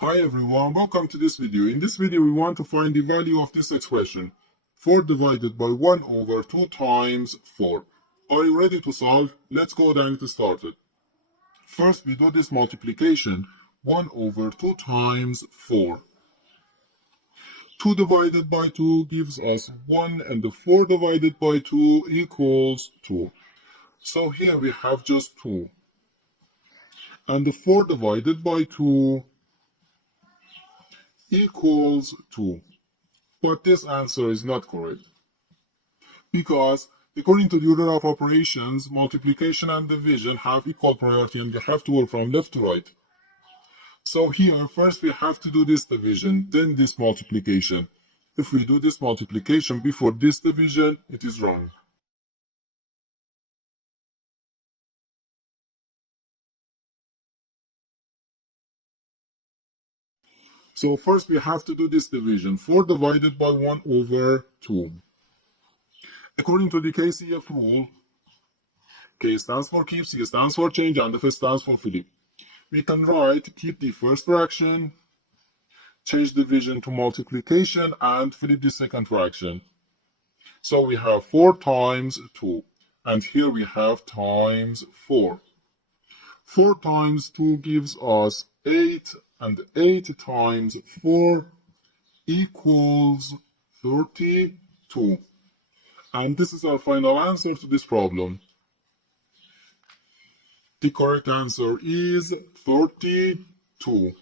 Hi everyone, welcome to this video. In this video we want to find the value of this expression 4 divided by 1 over 2 times 4. Are you ready to solve? Let's go down and get started. First we do this multiplication 1 over 2 times 4. 2 divided by 2 gives us 1 and the 4 divided by 2 equals 2. So here we have just 2. And the 4 divided by 2 equals 2. But this answer is not correct. Because according to the order of operations, multiplication and division have equal priority and you have to work from left to right. So here, first we have to do this division, then this multiplication. If we do this multiplication before this division, it is wrong. So first we have to do this division, 4 divided by 1 over 2. According to the KCF rule, K stands for keep, C stands for change, and F stands for flip. We can write keep the first fraction, change division to multiplication, and flip the second fraction. So we have 4 times 2, and here we have times 4. 4 times 2 gives us 8, and 8 times 4 equals 32. And this is our final answer to this problem. The correct answer is 32.